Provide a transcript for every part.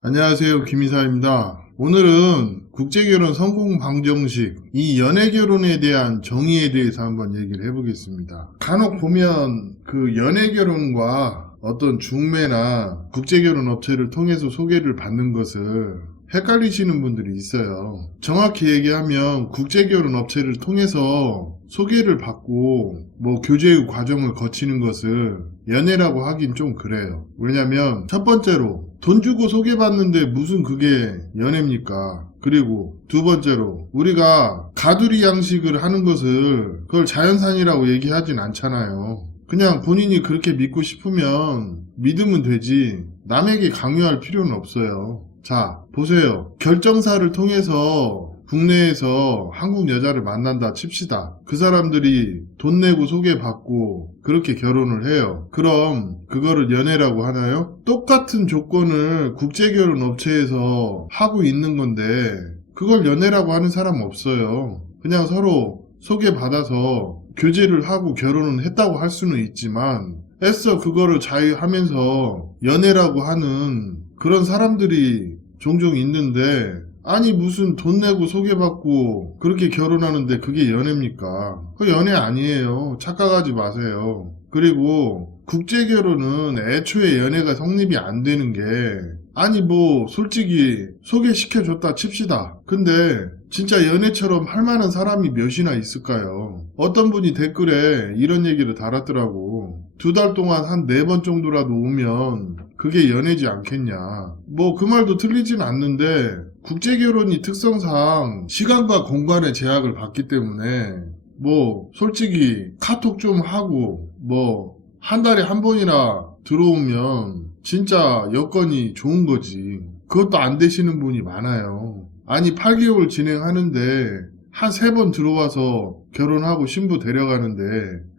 안녕하세요. 김이사입니다. 오늘은 국제결혼 성공 방정식, 이 연애결혼에 대한 정의에 대해서 한번 얘기를 해보겠습니다. 간혹 보면 그 연애결혼과 어떤 중매나 국제결혼 업체를 통해서 소개를 받는 것을 헷갈리시는 분들이 있어요. 정확히 얘기하면 국제결혼 업체를 통해서 소개를 받고 교제 과정을 거치는 것을 연애라고 하긴 좀 그래요. 왜냐면 첫 번째로 돈 주고 소개받는데 무슨 그게 연애입니까? 그리고 두 번째로 우리가 가두리 양식을 하는 것을 그걸 자연산이라고 얘기하진 않잖아요. 그냥 본인이 그렇게 믿고 싶으면 믿으면 되지 남에게 강요할 필요는 없어요. 자, 보세요. 결정사를 통해서 국내에서 한국 여자를 만난다 칩시다. 그 사람들이 돈 내고 소개받고 그렇게 결혼을 해요. 그럼 그거를 연애라고 하나요? 똑같은 조건을 국제결혼 업체에서 하고 있는 건데 그걸 연애라고 하는 사람 없어요. 그냥 서로 소개받아서 교제를 하고 결혼을 했다고 할 수는 있지만 애써 그거를 자유하면서 연애라고 하는 그런 사람들이 종종 있는데 아니 무슨 돈 내고 소개받고 그렇게 결혼하는데 그게 연애입니까? 그거 연애 아니에요. 착각하지 마세요. 그리고 국제결혼은 애초에 연애가 성립이 안 되는 게 아니 솔직히 소개시켜줬다 칩시다. 근데 진짜 연애처럼 할 만한 사람이 몇이나 있을까요? 어떤 분이 댓글에 이런 얘기를 달았더라고. 2달 동안 한 4번 정도라도 오면 그게 연애지 않겠냐. 그 말도 틀리진 않는데 국제결혼이 특성상 시간과 공간의 제약을 받기 때문에 솔직히 카톡 좀 하고 한 달에 한 번이나 들어오면 진짜 여건이 좋은 거지. 그것도 안 되시는 분이 많아요. 아니 8개월 진행하는데 한 3번 들어와서 결혼하고 신부 데려가는데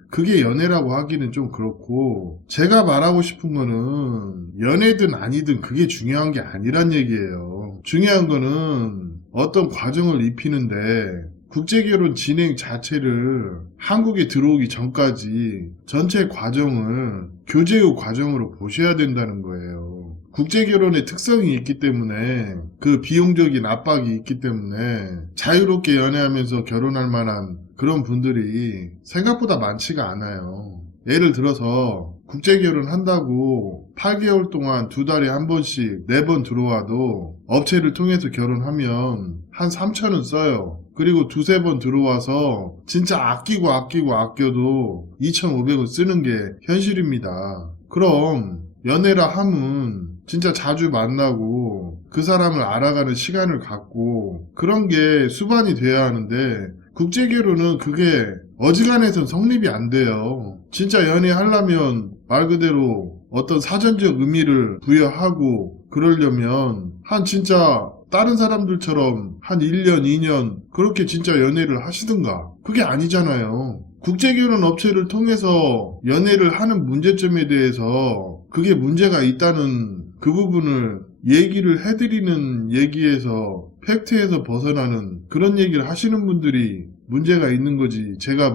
그게 연애라고 하기는 좀 그렇고 제가 말하고 싶은 거는 연애든 아니든 그게 중요한 게 아니란 얘기예요. 중요한 거는 어떤 과정을 입히는데 국제결혼 진행 자체를 한국에 들어오기 전까지 전체 과정을 교제의 과정으로 보셔야 된다는 거예요. 국제결혼의 특성이 있기 때문에 그 비용적인 압박이 있기 때문에 자유롭게 연애하면서 결혼할 만한 그런 분들이 생각보다 많지가 않아요. 예를 들어서 국제결혼 한다고 8개월 동안 2달에 한 번씩 4번 들어와도 업체를 통해서 결혼하면 한 3,000원 써요. 그리고 2-3번 들어와서 진짜 아껴도 2,500원 쓰는 게 현실입니다. 그럼 연애라 함은 진짜 자주 만나고 그 사람을 알아가는 시간을 갖고 그런 게 수반이 돼야 하는데 국제결혼은 그게 어지간해선 성립이 안 돼요. 진짜 연애하려면 말 그대로 어떤 사전적 의미를 부여하고 그러려면 진짜 다른 사람들처럼 한 1년, 2년 그렇게 진짜 연애를 하시든가. 그게 아니잖아요. 국제결혼 업체를 통해서 연애를 하는 문제점에 대해서 그게 문제가 있다는 그 부분을 얘기를 해드리는 얘기에서 팩트에서 벗어나는 그런 얘기를 하시는 분들이 문제가 있는 거지. 제가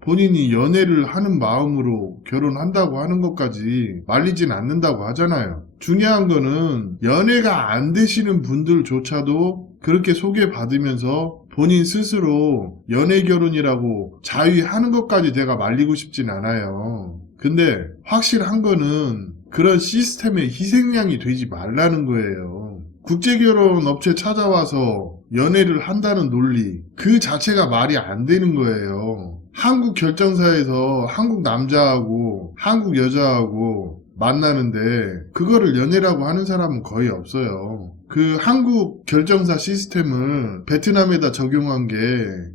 본인이 연애를 하는 마음으로 결혼한다고 하는 것까지 말리진 않는다고 하잖아요. 중요한 거는 연애가 안 되시는 분들조차도 그렇게 소개받으면서 본인 스스로 연애결혼이라고 자위하는 것까지 내가 말리고 싶진 않아요. 근데 확실한 거는 그런 시스템의 희생양이 되지 말라는 거예요. 국제결혼 업체 찾아와서 연애를 한다는 논리 그 자체가 말이 안 되는 거예요. 한국 결정사에서 한국 남자하고 한국 여자하고 만나는데 그거를 연애라고 하는 사람은 거의 없어요. 그 한국 결정사 시스템을 베트남에다 적용한 게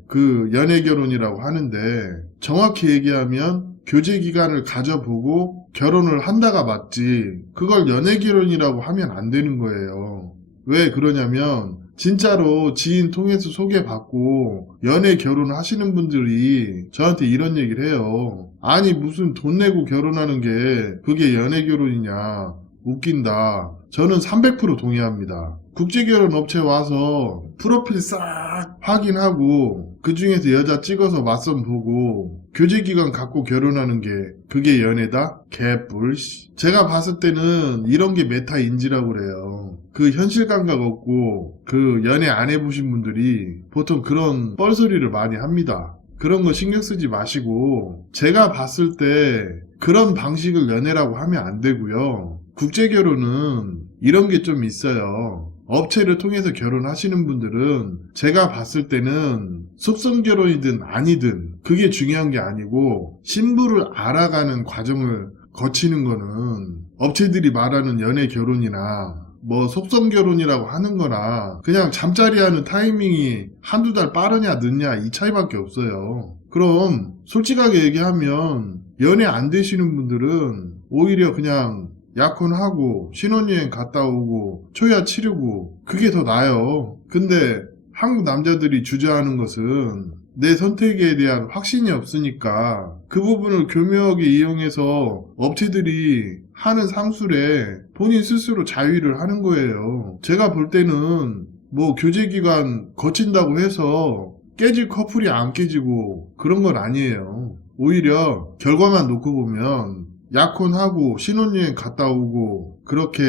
그 연애결혼이라고 하는데 정확히 얘기하면 교제 기간을 가져보고 결혼을 한다가 맞지 그걸 연애결혼이라고 하면 안 되는 거예요. 왜 그러냐면 진짜로 지인 통해서 소개받고 연애 결혼 하시는 분들이 저한테 이런 얘기를 해요. 아니 무슨 돈 내고 결혼하는 게 그게 연애 결혼이냐. 웃긴다. 저는 300% 동의합니다. 국제결혼 업체 와서 프로필 싹 확인하고 그 중에서 여자 찍어서 맞선 보고 교제기간 갖고 결혼하는 게 그게 연애다? 개뿔씨. 제가 봤을 때는 이런 게 메타인지라고 그래요. 그 현실 감각 없고 그 연애 안 해보신 분들이 보통 그런 뻘소리를 많이 합니다. 그런 거 신경 쓰지 마시고 제가 봤을 때 그런 방식을 연애라고 하면 안 되고요. 국제결혼은 이런 게 좀 있어요. 업체를 통해서 결혼하시는 분들은 제가 봤을 때는 속성결혼이든 아니든 그게 중요한 게 아니고 신부를 알아가는 과정을 거치는 거는 업체들이 말하는 연애 결혼이나 뭐 속성결혼이라고 하는 거나 그냥 잠자리 하는 타이밍이 한두 달 빠르냐 늦냐 이 차이밖에 없어요. 그럼 솔직하게 얘기하면 연애 안 되시는 분들은 오히려 그냥 약혼하고 신혼여행 갔다 오고 초야 치르고 그게 더 나아요. 근데 한국 남자들이 주저하는 것은 내 선택에 대한 확신이 없으니까 그 부분을 교묘하게 이용해서 업체들이 하는 상술에 본인 스스로 자위를 하는 거예요. 제가 볼 때는 뭐 교제기간 거친다고 해서 깨질 커플이 안 깨지고 그런 건 아니에요. 오히려 결과만 놓고 보면 약혼하고 신혼여행 갔다 오고 그렇게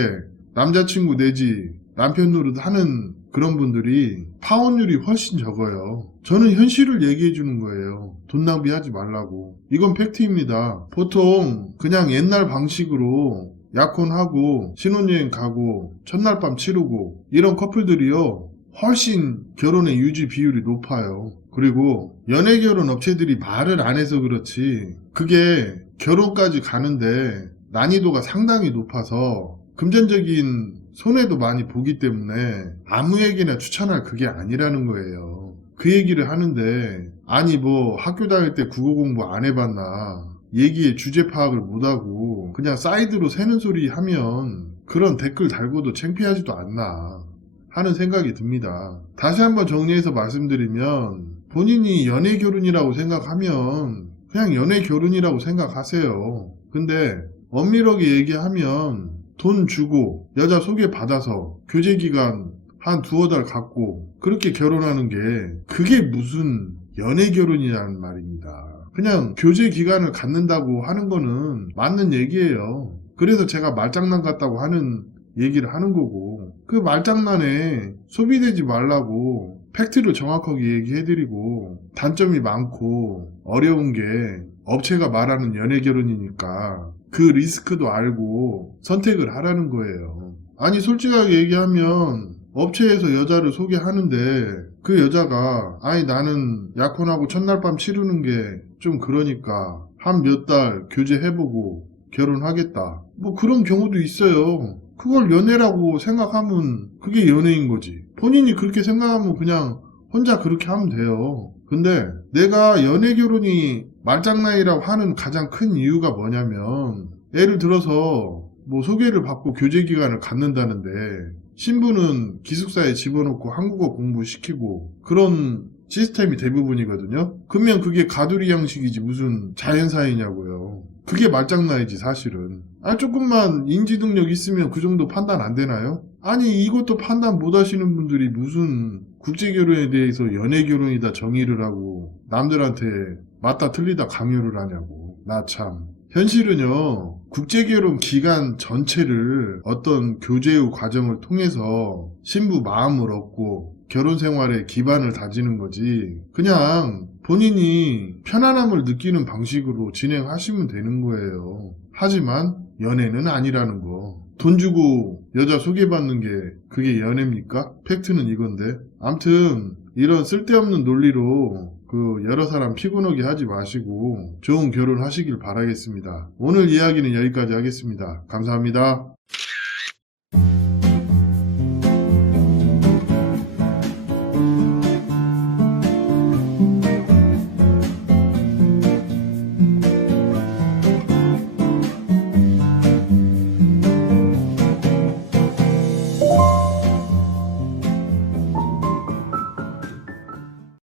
남자친구 내지 남편 노릇 하는 그런 분들이 파혼율이 훨씬 적어요. 저는 현실을 얘기해 주는 거예요. 돈 낭비하지 말라고. 이건 팩트입니다. 보통 그냥 옛날 방식으로 약혼하고 신혼여행 가고 첫날 밤 치르고 이런 커플들이요 훨씬 결혼의 유지 비율이 높아요. 그리고 연애결혼 업체들이 말을 안 해서 그렇지 그게 결혼까지 가는데 난이도가 상당히 높아서 금전적인 손해도 많이 보기 때문에 아무에게나 추천할 그게 아니라는 거예요. 그 얘기를 하는데 아니 뭐 학교 다닐 때 국어 공부 안 해봤나 얘기에 주제 파악을 못하고 그냥 사이드로 새는 소리 하면 그런 댓글 달고도 창피하지도 않나 하는 생각이 듭니다. 다시 한번 정리해서 말씀드리면 본인이 연애 결혼이라고 생각하면 그냥 연애 결혼이라고 생각하세요. 근데 엄밀하게 얘기하면 돈 주고 여자 소개받아서 교제기간 한 두어 달 갖고 그렇게 결혼하는 게 그게 무슨 연애 결혼이라는 말입니다. 그냥 교제기간을 갖는다고 하는 거는 맞는 얘기예요. 그래서 제가 말장난 같다고 하는 얘기를 하는 거고 그 말장난에 소비되지 말라고 팩트를 정확하게 얘기해드리고 단점이 많고 어려운 게 업체가 말하는 연애 결혼이니까 그 리스크도 알고 선택을 하라는 거예요. 아니 솔직하게 얘기하면 업체에서 여자를 소개하는데 그 여자가 아니 나는 약혼하고 첫날 밤 치르는 게 좀 그러니까 한 몇 달 교제해보고 결혼하겠다 뭐 그런 경우도 있어요. 그걸 연애라고 생각하면 그게 연애인 거지. 본인이 그렇게 생각하면 그냥 혼자 그렇게 하면 돼요. 근데 내가 연애 결혼이 말장난이라고 하는 가장 큰 이유가 뭐냐면 예를 들어서 뭐 소개를 받고 교제 기간을 갖는다는데 신부는 기숙사에 집어넣고 한국어 공부시키고 그런 시스템이 대부분이거든요. 그러면 그게 가두리 양식이지 무슨 자연사이냐고요. 그게 말장난이지 사실은. 조금만 인지능력 있으면 그 정도 판단 안 되나요? 아니 이것도 판단 못 하시는 분들이 무슨 국제결혼에 대해서 연애결혼이다 정의를 하고 남들한테 맞다 틀리다 강요를 하냐고. 나 참. 현실은요, 국제결혼 기간 전체를 어떤 교제 후 과정을 통해서 신부 마음을 얻고 결혼 생활의 기반을 다지는 거지. 그냥 본인이 편안함을 느끼는 방식으로 진행하시면 되는 거예요. 하지만 연애는 아니라는 거. 돈 주고 여자 소개받는 게 그게 연애입니까? 팩트는 이건데. 암튼 이런 쓸데없는 논리로 여러 사람 피곤하게 하지 마시고 좋은 결혼 하시길 바라겠습니다. 오늘 이야기는 여기까지 하겠습니다. 감사합니다.